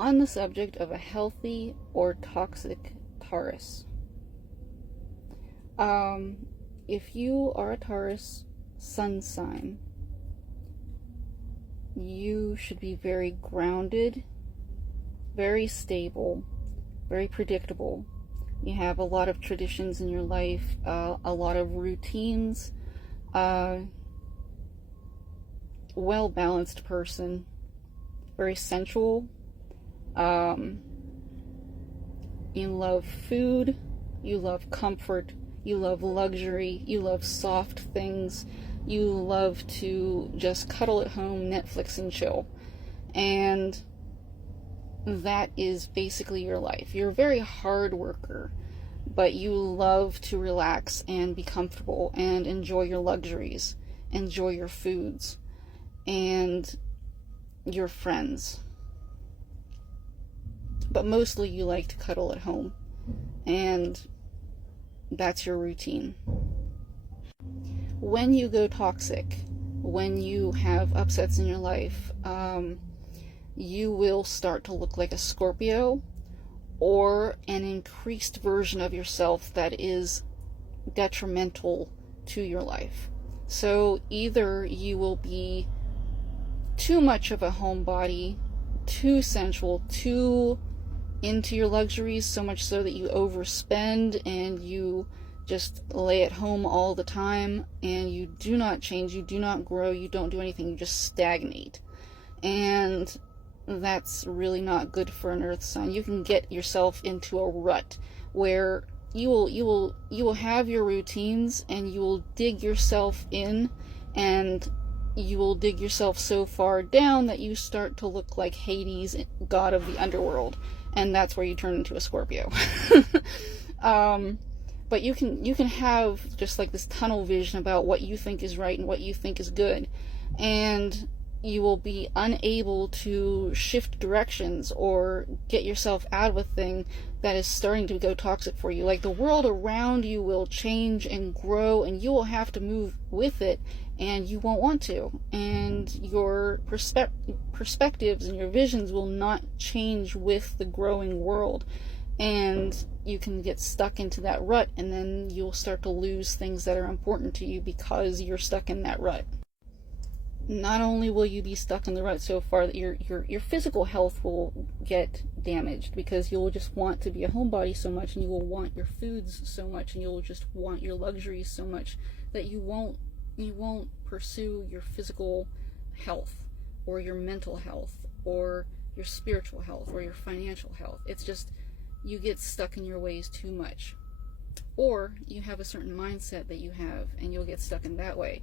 on the subject of a healthy or toxic Taurus. If you are a Taurus sun sign, you should be very grounded, very stable, very predictable. You have a lot of traditions in your life, a lot of routines, well-balanced person, very sensual. You love food, you love comfort, you love luxury, you love soft things, you love to just cuddle at home, Netflix and chill. And that is basically your life. You're a very hard worker, but you love to relax and be comfortable and enjoy your luxuries, enjoy your foods, and your friends. But mostly you like to cuddle at home, and that's your routine. When you go toxic, when you have upsets in your life, you will start to look like a Scorpio or an increased version of yourself that is detrimental to your life. So either you will be too much of a homebody, too sensual, too into your luxuries, so much so that you overspend and you just lay at home all the time, and you do not change, you do not grow, you don't do anything, you just stagnate. And that's really not good for an earth sign. You can get yourself into a rut where you will have your routines, and you will dig yourself in, and you will dig yourself so far down that you start to look like Hades, god of the underworld, and that's where you turn into a Scorpio. But you can have just like this tunnel vision about what you think is right and what you think is good, and you will be unable to shift directions or get yourself out of a thing that is starting to go toxic for you. Like, the world around you will change and grow, and you will have to move with it, and you won't want to. And your perspectives and your visions will not change with the growing world. And you can get stuck into that rut, and then you'll start to lose things that are important to you because you're stuck in that rut. Not only will you be stuck in the rut so far that your physical health will get damaged, because you'll just want to be a homebody so much, and you will want your foods so much, and you'll just want your luxuries so much that you won't pursue your physical health or your mental health or your spiritual health or your financial health. It's just, you get stuck in your ways too much. Or you have a certain mindset that you have, and you'll get stuck in that way.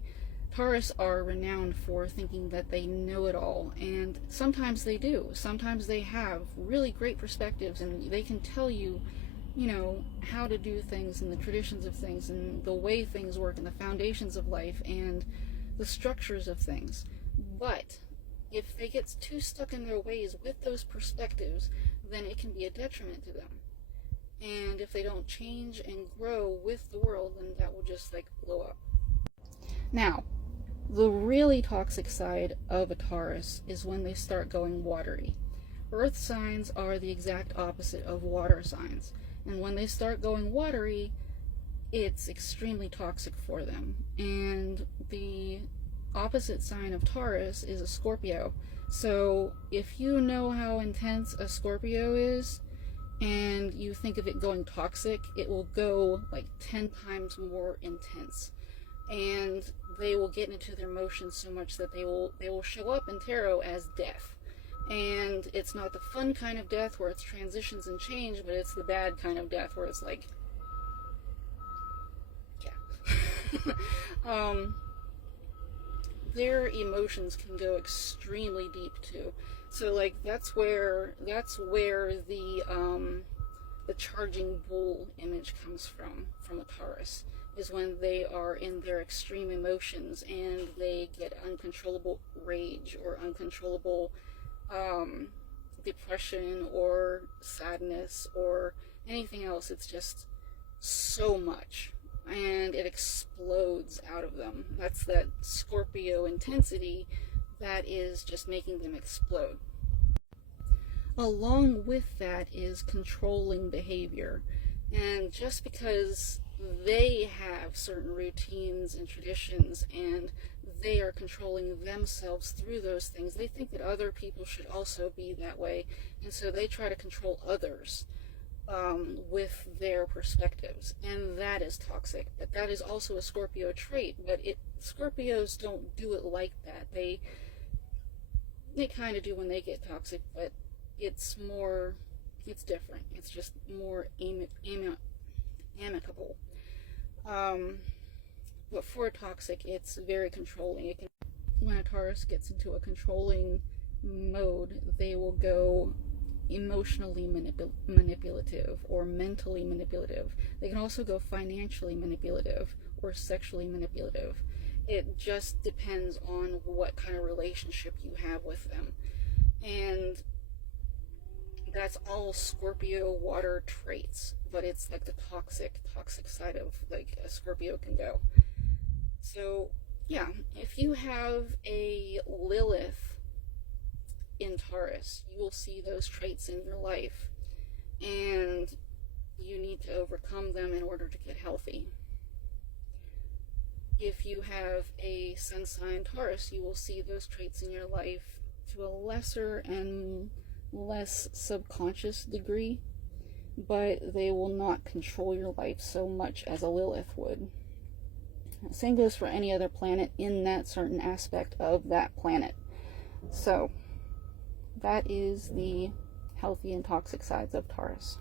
Taurus are renowned for thinking that they know it all, and sometimes they do. Sometimes they have really great perspectives, and they can tell you, how to do things, and the traditions of things, and the way things work, and the foundations of life, and the structures of things. But if they get too stuck in their ways with those perspectives, then it can be a detriment to them. And if they don't change and grow with the world, then that will just blow up. Now, the really toxic side of a Taurus is when they start going watery. Earth signs are the exact opposite of water signs. And when they start going watery, it's extremely toxic for them. And the opposite sign of Taurus is a Scorpio. So if you know how intense a Scorpio is, and you think of it going toxic, it will go 10 times more intense. And they will get into their emotions so much that they will show up in tarot as death. And it's not the fun kind of death where it's transitions and change, but it's the bad kind of death where it's their emotions can go extremely deep too. So that's where the charging bull image comes from a Taurus, is when they are in their extreme emotions and they get uncontrollable rage or uncontrollable depression or sadness or anything else. It's just so much, and it explodes out of them. That's that Scorpio intensity that is just making them explode. Along with that is controlling behavior. And just because they have certain routines and traditions and they are controlling themselves through those things, they think that other people should also be that way. And so they try to control others with their perspectives. And that is toxic. But that is also a Scorpio trait. But Scorpios don't do it like that. They kind of do when they get toxic, but it's different. It's just more amicable. But for toxic, it's very controlling. When a Taurus gets into a controlling mode, they will go emotionally manipulative or mentally manipulative. They can also go financially manipulative or sexually manipulative. It just depends on what kind of relationship you have with them. And that's all Scorpio water traits, but it's like the toxic side of like a Scorpio can go. So yeah, if you have a Lilith in Taurus, you will see those traits in your life, and you need to overcome them in order to get healthy. If you have a Sun sign Taurus, you will see those traits in your life to a lesser and less subconscious degree, but they will not control your life so much as a Lilith would. Same goes for any other planet in that certain aspect of that planet. So that is the healthy and toxic sides of Taurus.